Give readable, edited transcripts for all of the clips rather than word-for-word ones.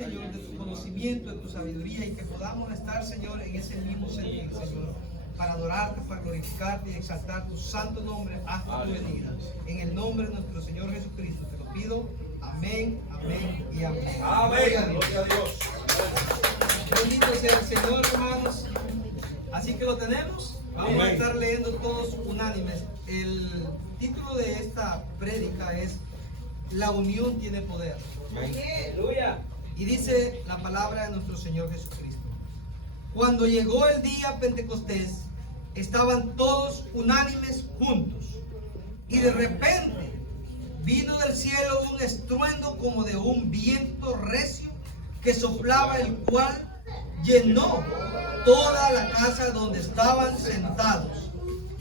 Señor, de tu conocimiento, de tu sabiduría, y que podamos estar, Señor, en ese mismo sentido, Señor, para adorarte, para glorificarte y exaltar tu santo nombre hasta tu venida. En el nombre de nuestro Señor Jesucristo te lo pido. Amén, amén y amén. Amén. Gloria a Dios. Bendito sea el Señor, hermanos. Así que lo tenemos. Vamos a estar leyendo todos unánimes. El título de esta prédica es La unión tiene poder. Aleluya. Y dice la palabra de nuestro Señor Jesucristo: cuando llegó el día Pentecostés, estaban todos unánimes juntos. Y de repente vino del cielo un estruendo como de un viento recio que soplaba, el cual llenó toda la casa donde estaban sentados.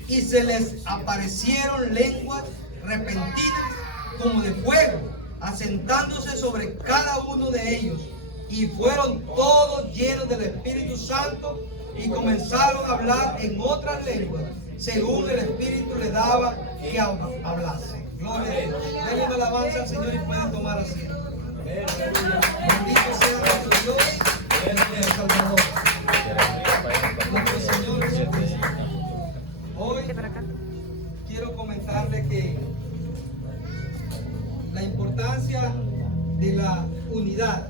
Y se les aparecieron lenguas repentinas como de fuego, asentándose sobre cada uno de ellos. Y fueron todos llenos del Espíritu Santo y comenzaron a hablar en otras lenguas, según el Espíritu le daba que hablase. Gloria a Dios. Denle una alabanza al Señor y pueden tomar asiento. Bendito sea nuestro Dios y nuestro Salvador, nuestro Señor Jesucristo. Hoy quiero comentarle que la importancia de la unidad.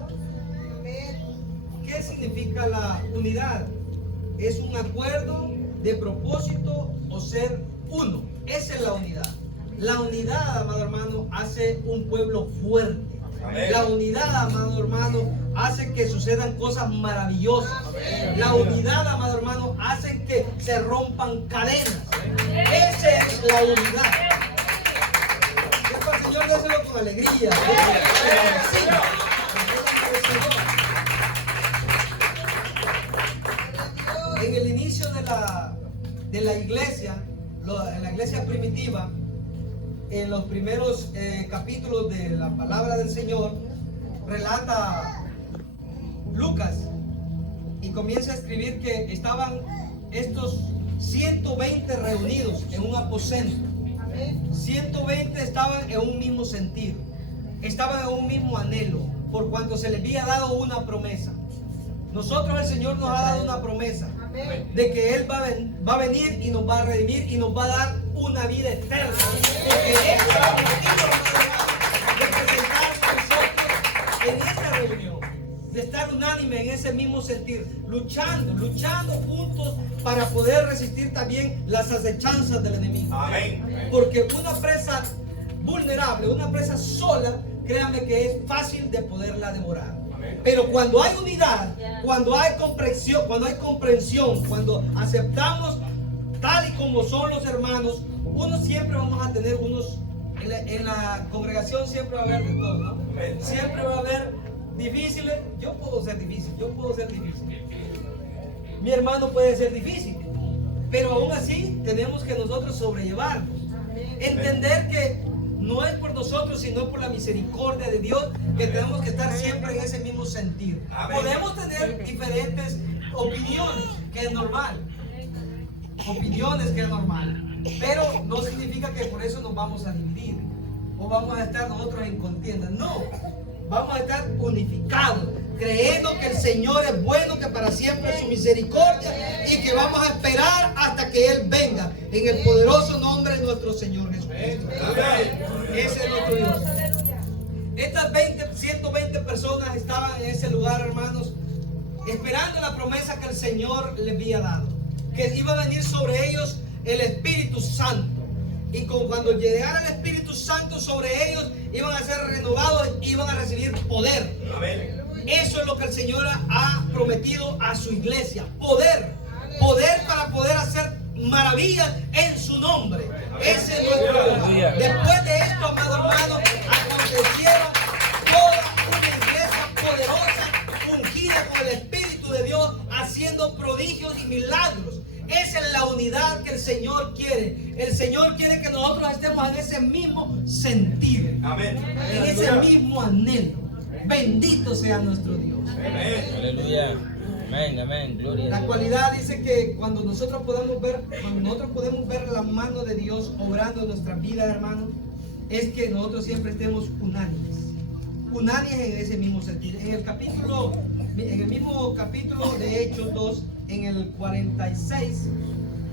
¿Qué significa la unidad? Es un acuerdo de propósito o ser uno. Esa es la unidad. La unidad, amado hermano, hace un pueblo fuerte. Amén. La unidad, amado hermano, hace que sucedan cosas maravillosas. Amén. La unidad, amado hermano, hace que se rompan cadenas. Amén. Esa es la unidad. El Señor, déselo con alegría. En el inicio de la iglesia, en la iglesia primitiva, en los primeros capítulos de la palabra del Señor, relata Lucas y comienza a escribir que estaban estos 120 reunidos en un aposento. 120 estaban en un mismo sentir, estaban en un mismo anhelo, por cuanto se les había dado una promesa. Nosotros, el Señor nos ha dado una promesa de que Él va a venir y nos va a redimir y nos va a dar una vida eterna. Porque Él ha prometido de presentarse a nosotros en esta reunión, de estar unánime en ese mismo sentir, luchando juntos para poder resistir también las acechanzas del enemigo. Amén. Porque una presa vulnerable, una presa sola, créame que es fácil de poderla devorar. Pero cuando hay unidad, cuando hay comprensión, cuando aceptamos tal y como son los hermanos, uno siempre vamos a tener en la congregación siempre va a haber de todo, ¿no? Siempre va a haber difíciles. Yo puedo ser difícil. Mi hermano puede ser difícil, pero aún así tenemos que nosotros sobrellevarnos. Entender que no es por nosotros, sino por la misericordia de Dios, que tenemos que estar siempre en ese mismo sentido. Podemos tener diferentes opiniones, que es normal. Pero no significa que por eso nos vamos a dividir o vamos a estar nosotros en contienda. No, vamos a estar unificados, creyendo que el Señor es bueno, que para siempre es su misericordia y que vamos a esperar hasta que Él venga, en el poderoso nombre de nuestro Señor Jesucristo. Ese es nuestro Dios. Estas 120 personas estaban en ese lugar, hermanos, esperando la promesa que el Señor les había dado, que iba a venir sobre ellos el Espíritu Santo. Y cuando llegara el Espíritu Santo sobre ellos, iban a ser renovados, iban a recibir poder. Amén. Eso es lo que el Señor ha prometido a su iglesia. Poder para poder hacer maravillas en su nombre. Ese es nuestro Dios. Después de esto, amado hermano, acontecieron toda una iglesia poderosa, ungida con el Espíritu de Dios, haciendo prodigios y milagros. Esa es la unidad que el Señor quiere. El Señor quiere que nosotros estemos en ese mismo sentido. Amén. En ese mismo anhelo. Bendito sea nuestro Dios. Amén. Aleluya. Amén, amén. Gloria a Dios. La cualidad dice que cuando nosotros podemos ver la mano de Dios obrando en nuestras vidas, hermanos, es que nosotros siempre estemos unánimes. unánimes en ese mismo sentir. En el mismo capítulo de Hechos 2, en el 46,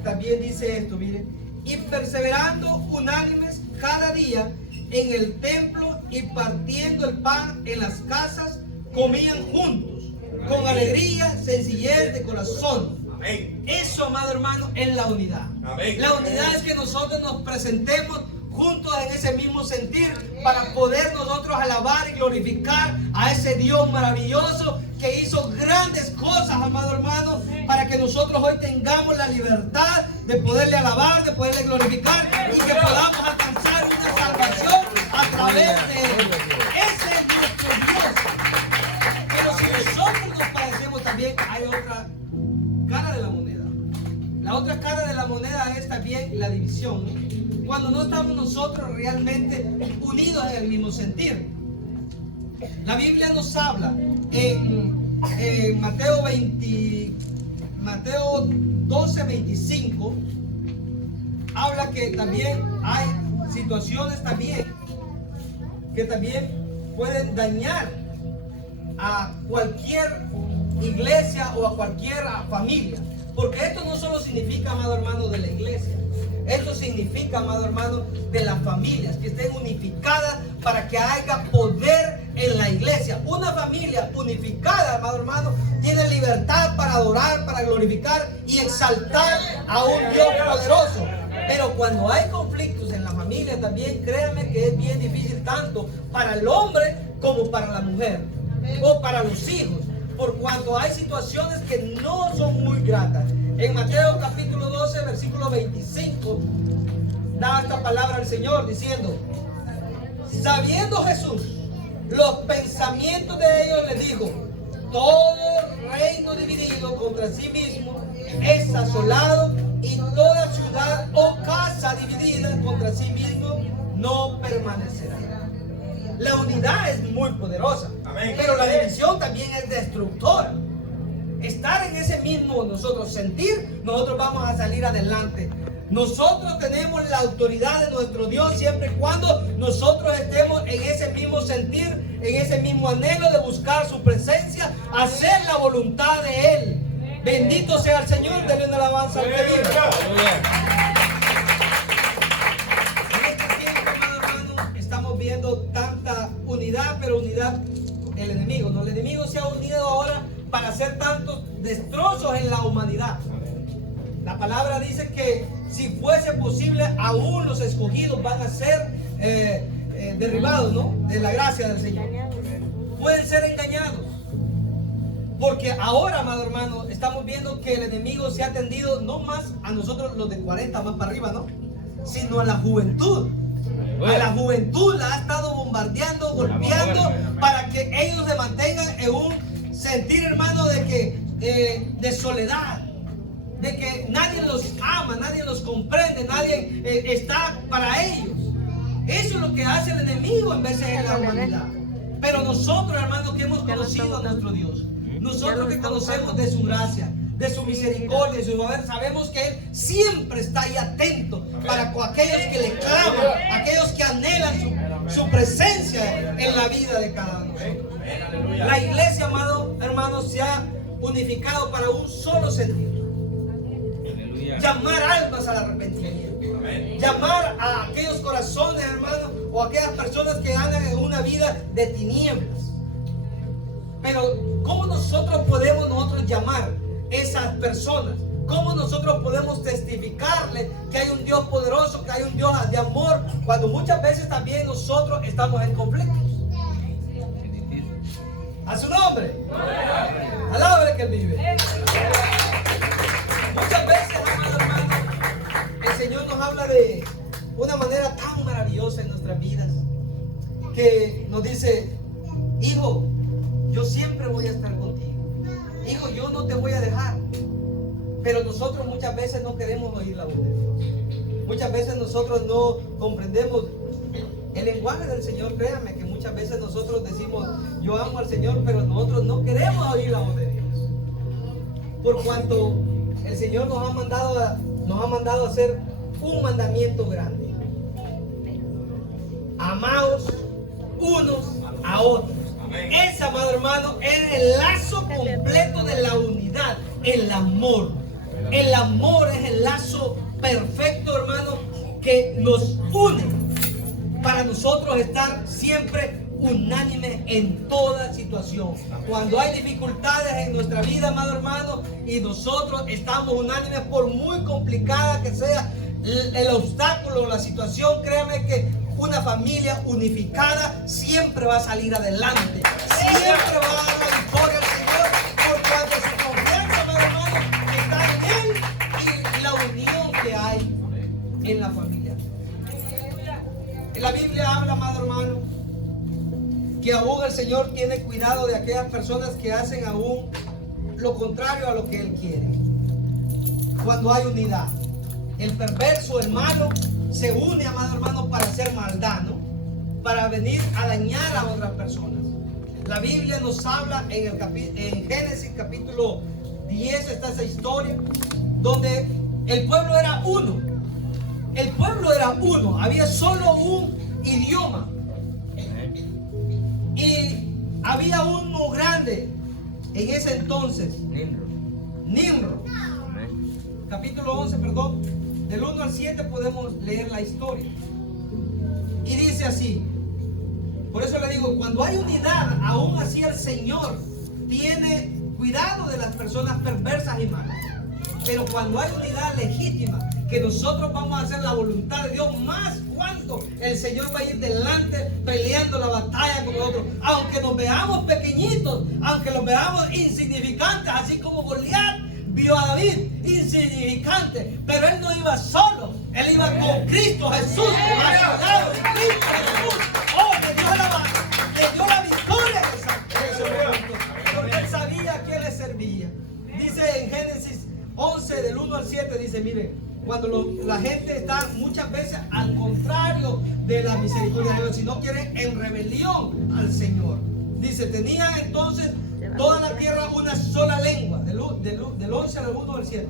también dice esto, miren, y perseverando unánimes cada día en el templo y partiendo el pan en las casas, comían juntos, con alegría, sencillez de corazón. Amén. Eso, amado hermano, es la unidad. Amén. La unidad es que nosotros nos presentemos juntos en ese mismo sentir para poder nosotros alabar y glorificar a ese Dios maravilloso que hizo grandes cosas, amado hermano, para que nosotros hoy tengamos la libertad de poderle alabar, de poderle glorificar y que podamos alcanzar una salvación a través de Él. Ese es nuestro Dios. Pero si nosotros nos parecemos también, hay otra cara de la moneda. La otra cara de la moneda es también la división, ¿no? Cuando no estamos nosotros realmente unidos en el mismo sentir. La Biblia nos habla en Mateo 12, 25, habla que también hay situaciones también que también pueden dañar a cualquier iglesia o a cualquier familia. Porque esto no solo significa, amado hermano, de la iglesia. Esto significa, amado hermano, de las familias que estén unificadas para que haya poder en la iglesia. Una familia unificada, amado hermano, tiene libertad para adorar, para glorificar y exaltar a un Dios poderoso. Pero cuando hay conflictos en la familia también, créanme que es bien difícil tanto para el hombre como para la mujer o para los hijos, por cuanto hay situaciones que no son muy gratas. En Mateo capítulo 12, versículo 25, da esta palabra al Señor diciendo: sabiendo Jesús los pensamientos de ellos, les dijo: todo reino dividido contra sí mismo es asolado, y toda ciudad o casa dividida contra sí mismo no permanecerá. La unidad es muy poderosa. Amén. Pero la división también es destructora. Estar en ese mismo nosotros sentir, nosotros vamos a salir adelante. Nosotros tenemos la autoridad de nuestro Dios siempre y cuando nosotros estemos en ese mismo sentir, en ese mismo anhelo de buscar su presencia, hacer la voluntad de Él. Bendito sea el Señor, denle una alabanza al que vive. En este tiempo, hermano, estamos viendo tanta unidad, pero unidad el enemigo. ¿No? El enemigo se ha unido ahora para hacer tantos destrozos en la humanidad. La palabra dice que si fuese posible, aún los escogidos van a ser derribados, ¿no? De la gracia del Señor. Pueden ser engañados. Porque ahora, amado hermano, estamos viendo que el enemigo se ha tendido no más a nosotros los de 40 más para arriba, ¿no? Sino a la juventud. A la juventud la ha estado bombardeando, golpeando, para que ellos se mantengan en un sentir, hermano, de que de soledad, de que nadie los ama, nadie los comprende, nadie está para ellos. Eso es lo que hace el enemigo en vez de la humanidad. Pero nosotros, hermanos, que hemos conocido a nuestro Dios, nosotros que conocemos de su gracia, de su misericordia, de su poder, sabemos que Él siempre está ahí atento para aquellos que le claman, aquellos que anhelan su presencia en la vida de cada uno. La iglesia, amado hermano, se ha unificado para un solo sentido: llamar almas al arrepentimiento, llamar a aquellos corazones, hermano, o a aquellas personas que andan en una vida de tinieblas. Pero ¿cómo nosotros podemos llamar esas personas? ¿Cómo nosotros podemos testificarle que hay un Dios poderoso, que hay un Dios de amor, cuando muchas veces también nosotros estamos en conflictos? A su nombre. Alabre que Él vive. Muchas veces, amado hermano, el Señor nos habla de una manera tan maravillosa en nuestras vidas, que nos dice: hijo, yo siempre voy a estar contigo. Hijo, yo no te voy a dejar. Pero nosotros muchas veces no queremos oír la voz de Dios. Muchas veces nosotros no comprendemos el lenguaje del Señor. Créanme que muchas veces nosotros decimos: yo amo al Señor, pero nosotros no queremos oír la voz de Dios. Por cuanto el Señor nos ha mandado a hacer un mandamiento grande: amaos unos a otros. Ese, amado hermano, es el lazo completo de la unidad, el amor. El amor es el lazo perfecto, hermano, que nos une para nosotros estar siempre unánimes en toda situación. Cuando hay dificultades en nuestra vida, amado hermano, y nosotros estamos unánimes, por muy complicada que sea el obstáculo, la situación, créame que una familia unificada siempre va a salir adelante, siempre va a dar la victoria al Señor, por cuando su confianza, amado hermano, está en Él y la unión que hay en la familia. En la Biblia habla, amado hermano, que aún el Señor tiene cuidado de aquellas personas que hacen aún lo contrario a lo que Él quiere. Cuando hay unidad, el perverso, el malo, se une, amado hermano, para hacer maldad, ¿no? Para venir a dañar a otras personas. La Biblia nos habla en Génesis capítulo 10, está esa historia, donde el pueblo era uno. El pueblo era uno, había solo un idioma. Y había uno grande en ese entonces, Nimrod. Capítulo 11, perdón, del 1 al 7 podemos leer la historia. Y dice así, por eso le digo, cuando hay unidad, aún así el Señor tiene cuidado de las personas perversas y malas. Pero cuando hay unidad legítima, que nosotros vamos a hacer la voluntad de Dios, más cuando el Señor va a ir delante peleando la batalla con nosotros, aunque nos veamos pequeñitos, aunque los veamos insignificantes, así como Goliat vio a David insignificante, pero él no iba solo, él iba con Cristo Jesús, a su lado de Cristo Jesús. Oh, le dio la victoria en ese momento, porque él sabía a quién le servía. Dice en Génesis 11 del 1 al 7, dice, mire, cuando la gente está muchas veces al contrario de la misericordia de Dios, si no quieren en rebelión al Señor. Dice, tenían entonces toda la tierra una sola lengua, del 11 al 1 al 7.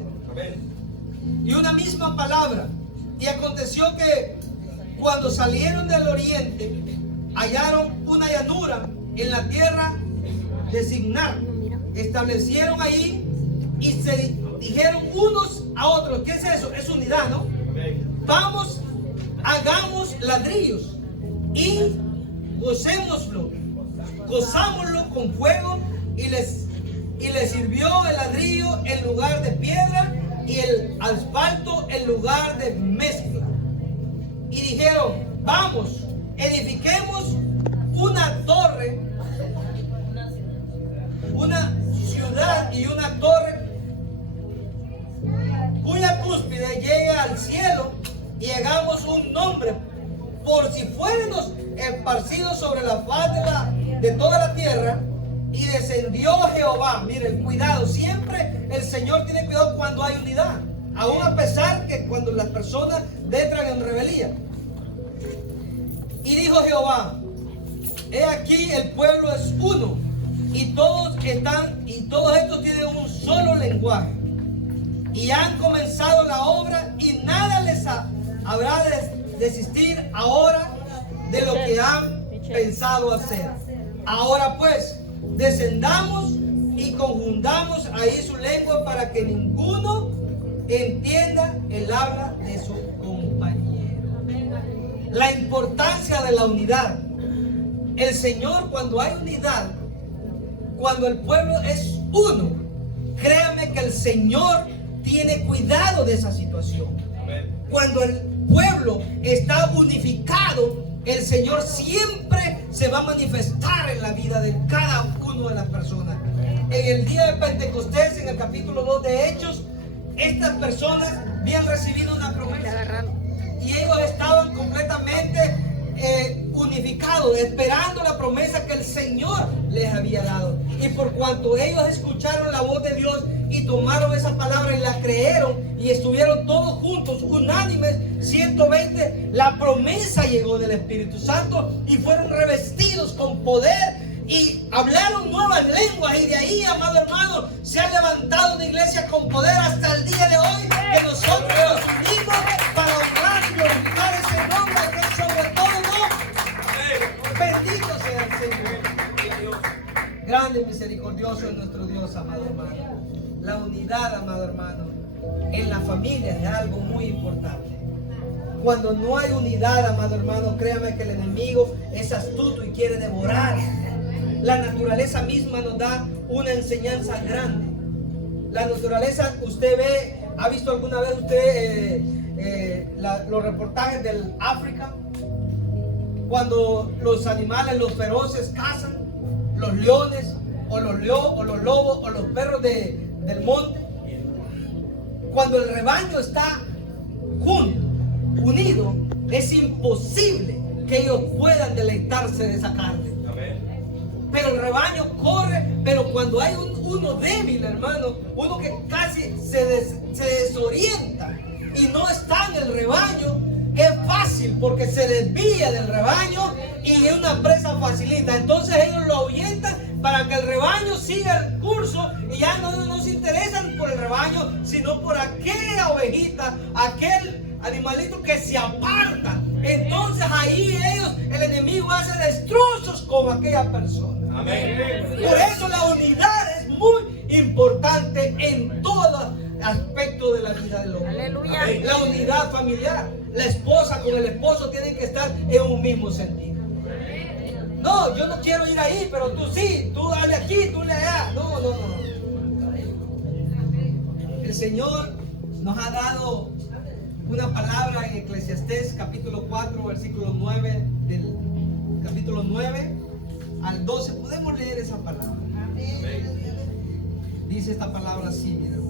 Y una misma palabra. Y aconteció que cuando salieron del oriente, hallaron una llanura en la tierra de Signar. Establecieron ahí y se dijeron unos a otros, ¿qué es eso? Es unidad, ¿no? Vamos, hagamos ladrillos y gocémoslo, gozámoslo con fuego, y les sirvió el ladrillo en lugar de piedra y el asfalto en lugar de mezcla. Y dijeron, vamos, edifiquemos una torre, una ciudad y una torre cuya cúspide llegue al cielo, y hagamos un nombre, por si fuéramos esparcidos sobre la faz de toda la tierra. Y descendió Jehová. Miren, cuidado, siempre el Señor tiene cuidado cuando hay unidad, aún a pesar que cuando las personas entran en rebeldía. Y dijo Jehová, he aquí el pueblo es uno, y todos estos tienen un solo lenguaje, y han comenzado la obra, y nada les habrá de desistir ahora de lo que han pensado hacer. Ahora pues, descendamos y conjundamos ahí su lengua, para que ninguno entienda el habla de su compañero. La importancia de la unidad. El Señor, cuando hay unidad, cuando el pueblo es uno, créame que el Señor tiene cuidado de esa situación. Cuando el pueblo está unificado, el Señor siempre se va a manifestar en la vida de cada uno de las personas. En el día de Pentecostés, en el capítulo 2 de Hechos, estas personas habían recibido una promesa y ellos estaban completamente unificados, esperando la promesa que el Señor les había dado. Y por cuanto ellos escucharon la voz de Dios y tomaron esa palabra y la creyeron, y estuvieron todos juntos, unánimes, 120, la promesa llegó del Espíritu Santo, y fueron revestidos con poder y hablaron nuevas lenguas. Y de ahí, amado hermano, se ha levantado una iglesia con poder hasta el día de hoy, que nosotros nos unimos para honrar y glorificar ese nombre que es sobre todo nombre. Bendito grande y misericordioso es nuestro Dios, amado hermano. La unidad, amado hermano, en la familia es algo muy importante. Cuando no hay unidad, amado hermano, créame que el enemigo es astuto y quiere devorar. La naturaleza misma nos da una enseñanza grande. La naturaleza, usted ve, ¿ha visto alguna vez usted los reportajes del África? Cuando los animales, los feroces cazan, los leones, o los lobos, o los perros del monte. Cuando el rebaño está junto, unido, es imposible que ellos puedan deleitarse de esa carne. Pero el rebaño corre, pero cuando hay uno débil, hermano, uno que casi se desorienta y no está en el rebaño, es fácil porque se desvía del rebaño y es una presa facilita. Entonces ellos lo ahuyentan para que el rebaño siga el curso y ya no se interesan por el rebaño, sino por aquella ovejita, aquel animalito que se aparta. Entonces ahí el enemigo hace destrozos con aquella persona. Amén. Por eso la unidad es muy importante en todo aspecto de la vida del hombre. Aleluya. La unidad familiar, la esposa con el esposo tienen que estar en un mismo sentido. No, yo no quiero ir ahí, pero tú sí, tú dale aquí, tú le allá. No. El Señor nos ha dado una palabra en Eclesiastés capítulo 4, versículo 9, del capítulo 9 al 12. Podemos leer esa palabra. Dice esta palabra así, mi hermano.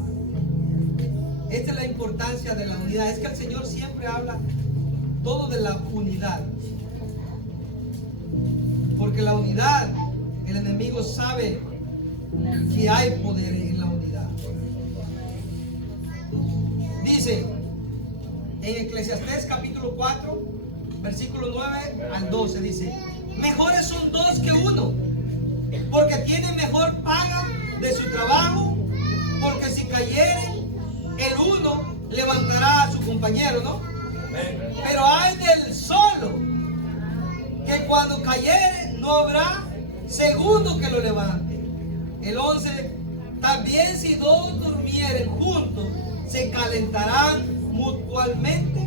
Esta es la importancia de la unidad. Es que el Señor siempre habla todo de la unidad. Porque la unidad, el enemigo sabe que hay poder en la unidad. Dice en Eclesiastés capítulo 4, versículo 9 al 12, dice: mejores son dos que uno, porque tienen mejor paga de su trabajo, porque si cayeren, el uno levantará a su compañero, ¿no? Pero hay del solo, que cuando cayere no habrá segundo que lo levante. El 11, también si dos durmieren juntos, se calentarán mutuamente,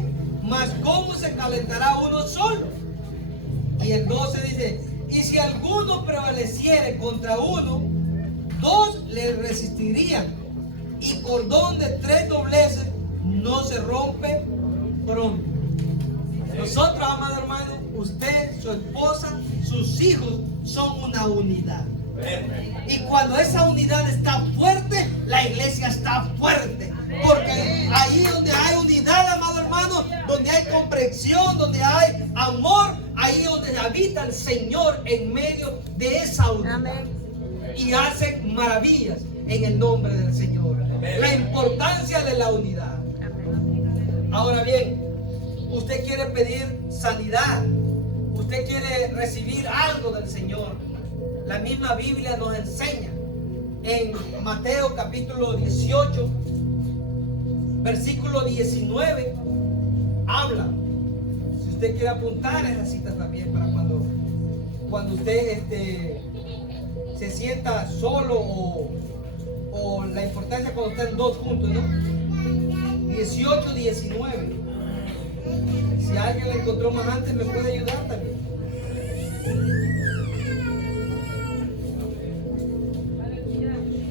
mas ¿cómo se calentará uno solo? Y el 12 dice: y si alguno prevaleciere contra uno, dos le resistirían, y cordón de tres dobleces no se rompe pronto. Nosotros, amado hermano, usted, su esposa, sus hijos son una unidad. Y cuando esa unidad está fuerte, la iglesia está fuerte. Porque ahí donde hay unidad, amado hermano, donde hay comprensión, donde hay amor, ahí donde habita el Señor en medio de esa unidad. Amén. Y hace maravillas en el nombre del Señor. La importancia de la unidad. Ahora bien, usted quiere pedir sanidad, usted quiere recibir algo del Señor. La misma Biblia nos enseña en Mateo capítulo 18, versículo 19, habla. Si usted quiere apuntar esa cita también para cuando usted se sienta solo o la importancia cuando están dos juntos, ¿no? 18, 19. Si alguien la encontró más antes, me puede ayudar también.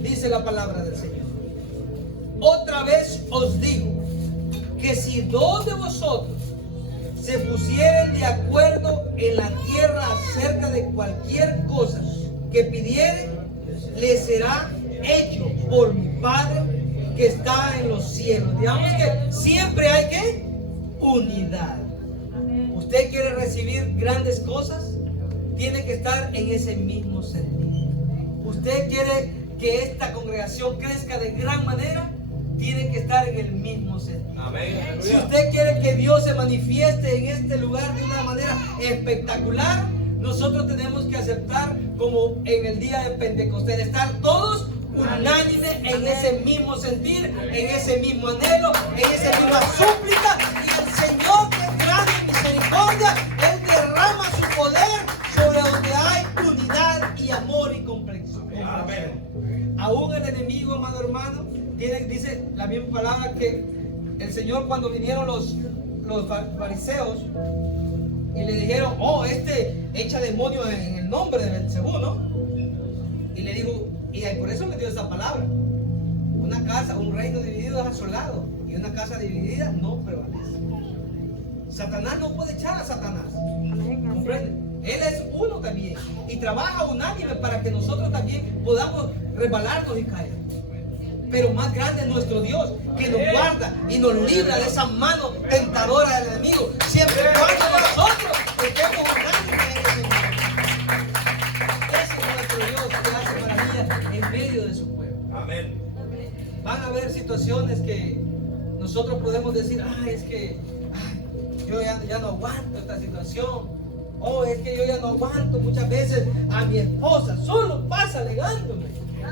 Dice la palabra del Señor: otra vez os digo que si dos de vosotros se pusieren de acuerdo en la tierra acerca de cualquier cosa que pidieren, les será hecho por mi Padre que está en los cielos. Digamos que siempre hay que unidad. Usted quiere recibir grandes cosas, tiene que estar en ese mismo sentido. Usted quiere que esta congregación crezca de gran manera, tiene que estar en el mismo sentido. Amén. Si usted quiere que Dios se manifieste en este lugar de una manera espectacular, nosotros tenemos que aceptar, como en el día de Pentecostés, estar todos unánimes en ese mismo sentir, en ese mismo anhelo, en esa misma súplica. Y el Señor, que es grande en misericordia, Él derrama su poder sobre donde hay unidad y amor y comprensión. aún el enemigo, amado hermano, dice la misma palabra que el Señor, cuando vinieron los fariseos y le dijeron, oh, echa demonios en el nombre de Belcebú, ¿no? Y le dijo, y por eso le dio esa palabra. Una casa, un reino dividido es asolado, y una casa dividida no prevalece. Satanás no puede echar a Satanás. ¿Comprende? Él es uno también, y trabaja unánime para que nosotros también podamos resbalarnos y caer. Pero más grande es nuestro Dios, que nos guarda y nos libra de esa mano tentadora del enemigo, siempre y cuando nosotros estemos unánimes en ese momento. Ese es nuestro Dios que hace maravillas en medio de su pueblo. Amén. Van a haber situaciones que nosotros podemos decir, es que yo ya no aguanto esta situación. Es que yo ya no aguanto muchas veces a mi esposa, solo pasa alegándome.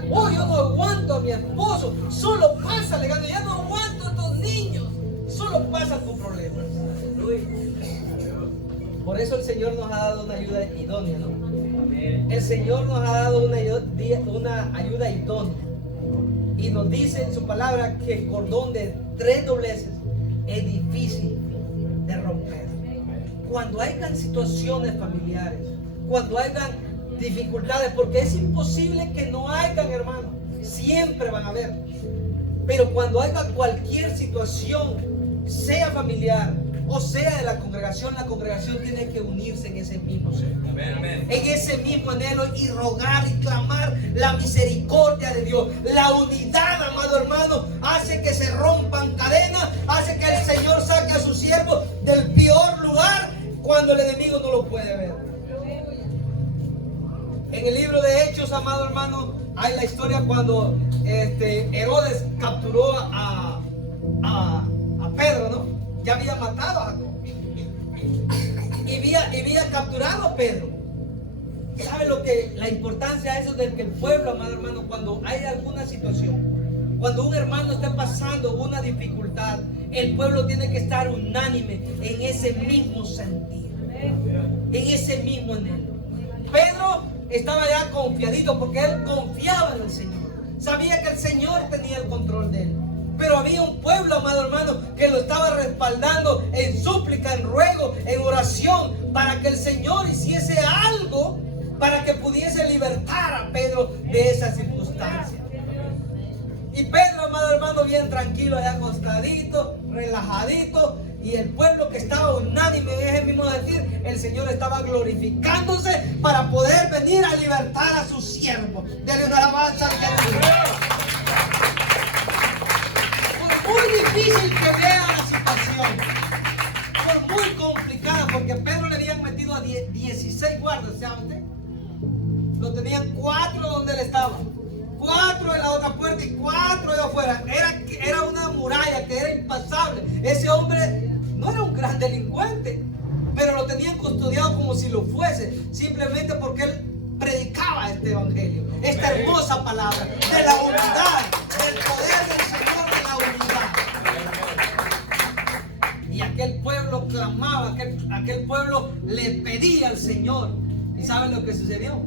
Yo no aguanto a mi esposo, solo pasa alegando. Ya no aguanto a estos niños, solo pasan con problemas. Por eso el Señor nos ha dado una ayuda idónea, ¿no? El Señor nos ha dado una ayuda idónea. Y nos dice en su palabra que el cordón de 3 dobleces es difícil de romper. Cuando hayan situaciones familiares, cuando hayan dificultades, porque es imposible que no hayan, hermano, siempre van a haber. Pero cuando haya cualquier situación, sea familiar o sea de la congregación tiene que unirse en ese mismo ser, en ese mismo anhelo, y rogar y clamar la misericordia de Dios. La unidad, amado hermano, hace que se rompan cadenas, hace que el Señor saque a su siervo del peor lugar cuando el enemigo no lo puede ver. En el libro de Hechos, amado hermano, hay la historia cuando Herodes capturó a Pedro, ¿no? Ya había matado a Jacob y había capturado a Pedro. ¿Sabe lo que la importancia de eso? De que el pueblo, amado hermano, cuando hay alguna situación, cuando un hermano está pasando una dificultad, el pueblo tiene que estar unánime en ese mismo sentido, en ese mismo anhelo. Pedro estaba ya confiadito porque él confiaba en el Señor, sabía que el Señor tenía el control de él. Pero había un pueblo, amado hermano, que lo estaba respaldando en súplica, en ruego, en oración, para que el Señor hiciese algo para que pudiese libertar a Pedro de esa circunstancia. Y Pedro, amado hermano, bien tranquilo, allá acostadito, relajadito, y el pueblo que estaba unánime en ese mismo decir, el Señor estaba glorificándose para poder venir a libertar a su siervo. Denle una alabanza al Señor. Muy difícil que vea la situación, por muy complicada, porque a Pedro le habían metido a 16 guardas, ¿sabe usted? Lo tenían 4 donde él estaba, 4 en la otra puerta y 4 de afuera. Era una muralla que era impasable. Ese hombre no era un gran delincuente, pero lo tenían custodiado como si lo fuese, simplemente porque él predicaba este evangelio, esta hermosa palabra de la unidad, del poder del Señor, de la unidad. Y aquel pueblo clamaba, aquel pueblo le pedía al Señor. ¿Y saben lo que sucedió?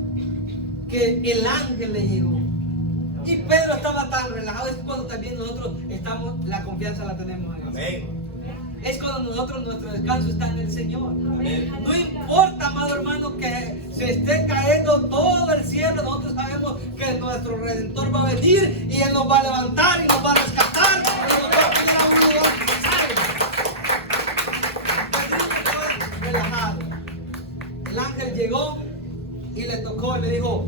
Que el ángel le llegó. Y Pedro estaba tan relajado. Es cuando también nosotros estamos, la confianza la tenemos en Él. Es cuando nosotros, nuestro descanso está en el Señor. Amén. No importa, amado hermano, que se esté cayendo todo el cielo, nosotros sabemos que nuestro Redentor va a venir y Él nos va a levantar y nos va a rescatar y nos va a pedir a un lugar relajado. El ángel llegó y le tocó y le dijo: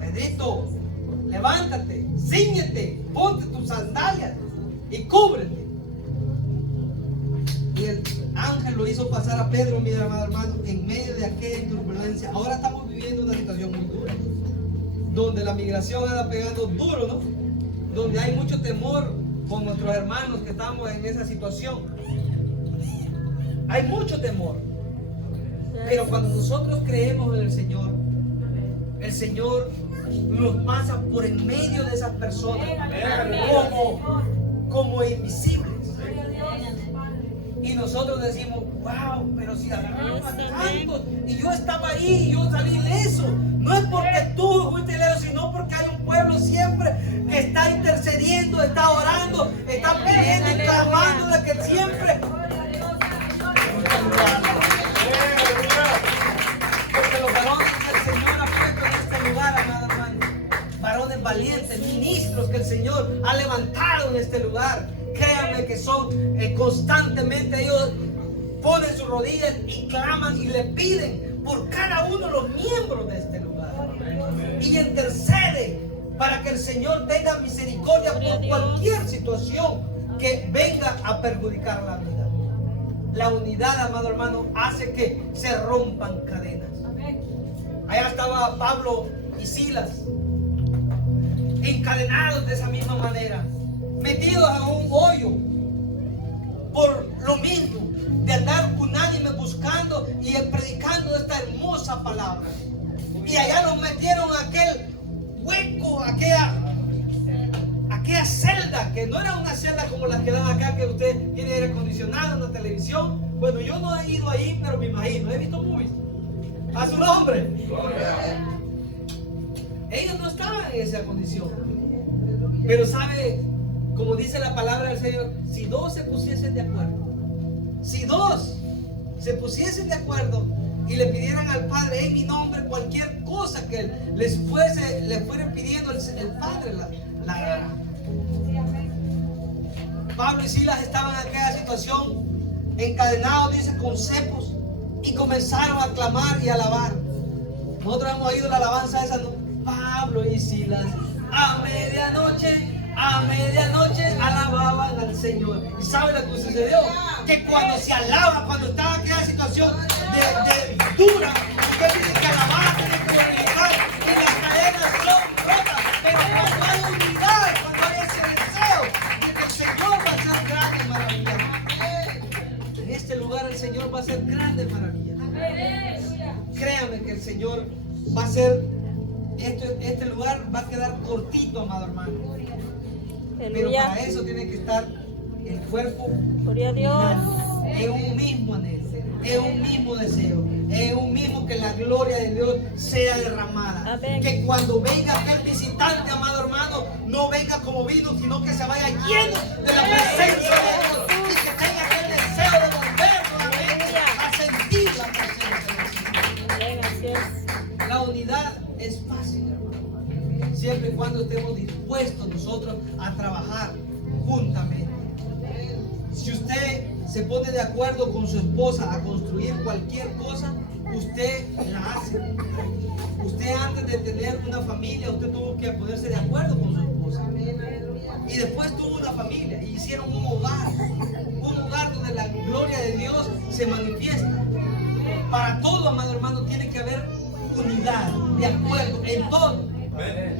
Pedrito, levántate, cíñete, ponte tus sandalias y cúbrete. Y el ángel lo hizo pasar a Pedro, mi amado hermano, en medio de aquella turbulencia. Ahora estamos viviendo una situación muy dura, donde la migración anda pegando duro, ¿no? Donde hay mucho temor con nuestros hermanos que estamos en esa situación. Hay mucho temor. Pero cuando nosotros creemos en el Señor nos pasa por en medio de esas personas como invisibles. Y nosotros decimos: wow, pero si agarraron a tantos y yo estaba ahí y yo salí ileso. No es porque tú fuiste ileso, sino porque hay un pueblo buscando, está orando, está pidiendo y clamándole que siempre. Porque los varones que el Señor ha puesto en este lugar, amado hermano, varones valientes, ministros que el Señor ha levantado en este lugar, créanme que son constantemente ellos ponen sus rodillas y claman y le piden por cada uno de los miembros de este lugar y intercede para que el Señor tenga misericordia por cualquier situación que venga a perjudicar la vida. La unidad, amado hermano, hace que se rompan cadenas. Allá estaba Pablo y Silas, encadenados de esa misma manera, metidos en un hoyo, por lo mismo, de andar unánime buscando y predicando esta hermosa palabra. Y allá nos metieron a aquel hueco, aquella celda, que no era una celda como las que dan acá, que usted tiene aire acondicionado en la televisión. Bueno, yo no he ido ahí, pero me imagino, he visto movies. A su nombre. Ellos no estaban en esa condición. Pero sabe, como dice la palabra del Señor, si dos se pusiesen de acuerdo, si dos se pusiesen de acuerdo y le pidieran al Padre en mi nombre cualquier cosa que le fuera pidiendo el Padre, la hará. Pablo y Silas estaban en aquella situación, encadenados, dice, con cepos, y comenzaron a clamar y a alabar. Nosotros hemos oído la alabanza esa, ¿no? Pablo y Silas a medianoche alababan al Señor. ¿Y sabe lo que sucedió? Que cuando se alaba, cuando estaba en aquella situación de dura, usted dice que alabar tiene que glorificar y las cadenas son rotas. Pero cuando hay unidad, cuando hay ese deseo de que el Señor va a hacer grandes maravillas, en este lugar el Señor va a hacer grandes maravillas. Créame que el Señor va a hacer, este lugar va a quedar cortito, amado hermano. Pero para eso tiene que estar el cuerpo en un mismo anhelo, en un mismo deseo, en un mismo que la gloria de Dios sea derramada. Amén. Que cuando venga aquel visitante, amado hermano, no venga como vino, sino que se vaya lleno de la presencia de Dios y que tenga aquel deseo de volver nuevamente a sentir la presencia de Dios. La unidad es fácil, hermano, siempre y cuando estemos dispuestos nosotros a trabajar juntamente. Si usted se pone de acuerdo con su esposa a construir cualquier cosa, usted la hace. Usted, antes de tener una familia, usted tuvo que ponerse de acuerdo con su esposa. Y después tuvo una familia y hicieron un hogar donde la gloria de Dios se manifiesta. Para todo, amado hermano, tiene que haber unidad, de acuerdo en todo.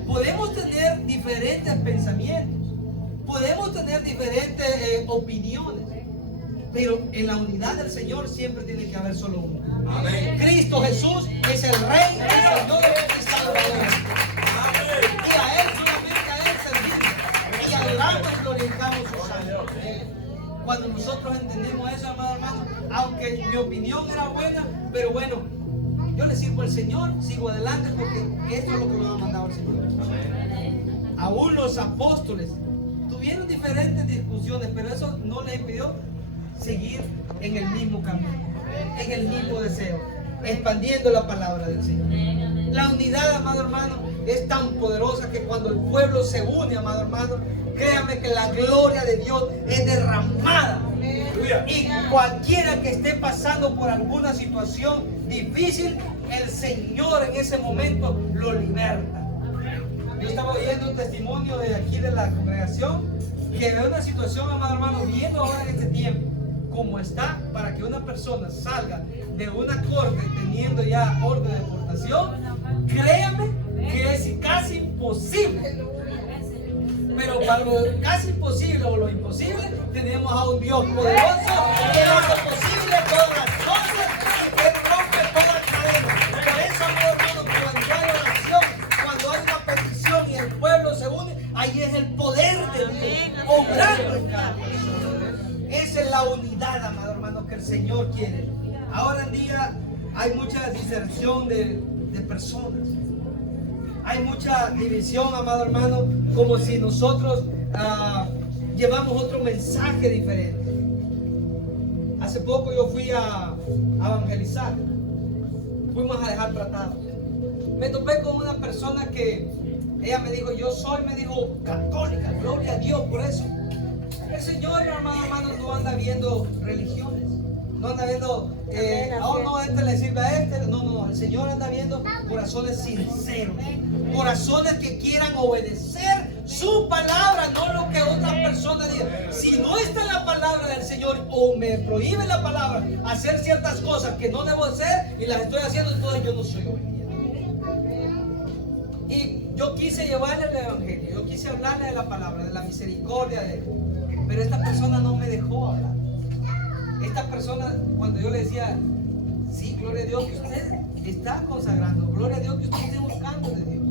Podemos tener diferentes pensamientos, podemos tener diferentes opiniones, pero en la unidad del Señor siempre tiene que haber solo uno. Amén. Cristo Jesús es el Rey, el Señor y Salvador. Amén. Y a Él, solamente a Él servimos y adoramos y glorificamos su santo. Cuando nosotros entendemos eso, amado hermano, aunque mi opinión era buena, pero bueno, yo le sirvo al Señor, sigo adelante porque esto es lo que nos ha mandado el Señor. Aún los apóstoles tuvieron diferentes discusiones, pero eso no les impidió seguir en el mismo camino, en el mismo deseo, expandiendo la palabra del Señor. La unidad, amado hermano, es tan poderosa que cuando el pueblo se une, amado hermano, créame que la gloria de Dios es derramada. Y cualquiera que esté pasando por alguna situación difícil, el Señor en ese momento lo liberta. Yo estaba oyendo un testimonio de aquí de la congregación que de una situación, amado hermano, viendo ahora en este tiempo como está, para que una persona salga de una corte teniendo ya orden de deportación, créame que es casi imposible. Pero para lo casi imposible o lo imposible, tenemos a un Dios poderoso que hace posible todas las cosas y que rompe toda cadena. Por eso, amado hermano, cuando hay oración, cuando hay una petición y el pueblo se une, ahí es el poder de Dios obrando en cada persona. Esa es la unidad, amado hermano, que el Señor quiere. Ahora en día hay mucha diserción de personas. Hay mucha división, amado hermano, como si nosotros llevamos otro mensaje diferente. Hace poco yo fui a evangelizar. Fuimos a dejar tratados. Me topé con una persona que ella me dijo, yo soy, me dijo, católica, gloria a Dios por eso. El Señor, hermano, no anda viendo religiones. No anda viendo, no, este le sirve a este. No, el Señor anda viendo corazones sinceros. Corazones que quieran obedecer su palabra, no lo que otras personas digan. Si no está en la palabra del Señor o me prohíbe la palabra hacer ciertas cosas que no debo hacer y las estoy haciendo, entonces yo no soy obediente. Y yo quise llevarle el evangelio, yo quise hablarle de la palabra, de la misericordia de Él, pero esta persona no me dejó hablar. Esta persona, cuando yo le decía, sí, gloria a Dios que usted está consagrando, gloria a Dios que usted está buscando de Dios,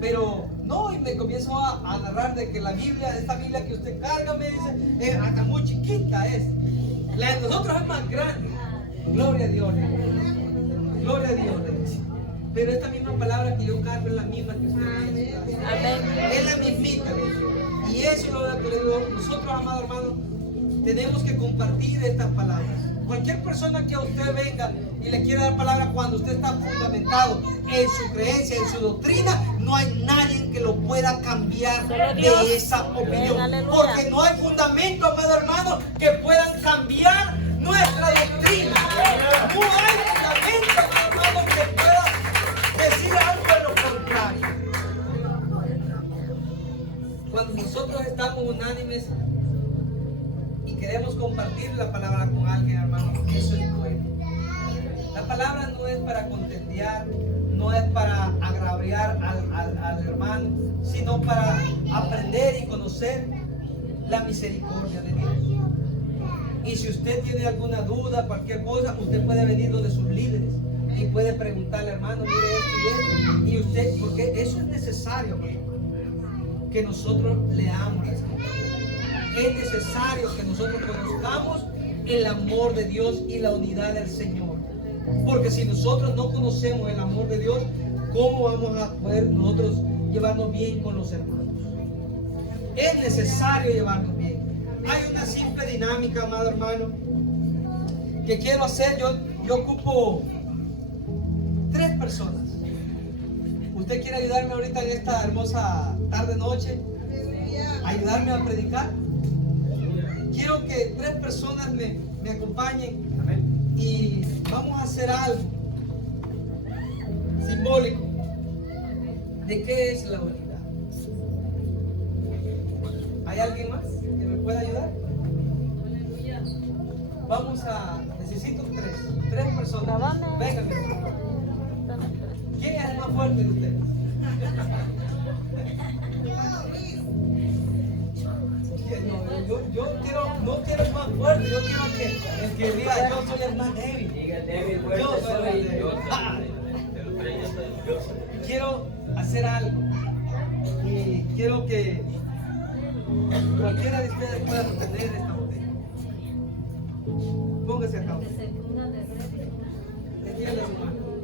pero no, y me comienzo a narrar de que la Biblia, esta Biblia que usted carga, me dice, hasta muy chiquita es. La de nosotros es más grande. Gloria a Dios. Gloria a Dios. Pero esta misma palabra que yo cargo es la misma que usted tiene. Es la mismita. Y eso es lo que le digo. Nosotros, amados hermanos, tenemos que compartir estas palabras. Cualquier persona que a usted venga y le quiera dar palabra cuando usted está fundamentado en su creencia, en su doctrina, no hay nadie que lo pueda cambiar de esa opinión. Porque no hay fundamento, amado hermano, que puedan cambiar nuestra doctrina. No hay fundamento, amado hermano, que pueda decir algo de lo contrario. Cuando nosotros estamos unánimes y queremos compartir la palabra con alguien, hermano, eso es bueno. La palabra no es para contendiar, no es para agraviar al hermano, sino para aprender y conocer la misericordia de Dios. Y si usted tiene alguna duda, cualquier cosa, usted puede venir donde sus líderes y puede preguntarle, hermano, mire esto y esto. Y usted, porque eso es necesario, hermano, que nosotros leamos la Escritura. Es necesario que nosotros conozcamos el amor de Dios y la unidad del Señor. Porque si nosotros no conocemos el amor de Dios, ¿cómo vamos a poder nosotros llevarnos bien con los hermanos? Es necesario llevarnos bien. Hay una simple dinámica, amado hermano, que quiero hacer. Yo ocupo 3 personas. ¿Usted quiere ayudarme ahorita en esta hermosa tarde-noche? ¿Ayudarme a predicar? Quiero que 3 personas me acompañen y vamos a hacer algo simbólico de qué es la unidad. ¿Hay alguien más que me pueda ayudar? Necesito 3 personas. Vengan. ¿Quién es el más fuerte de ustedes? No quiero el más fuerte, yo quiero el que diga yo soy el más débil. Yo soy el débil. Quiero hacer algo y quiero que cualquiera de ustedes pueda sostener esta botella. Póngase acá. Extienda su mano.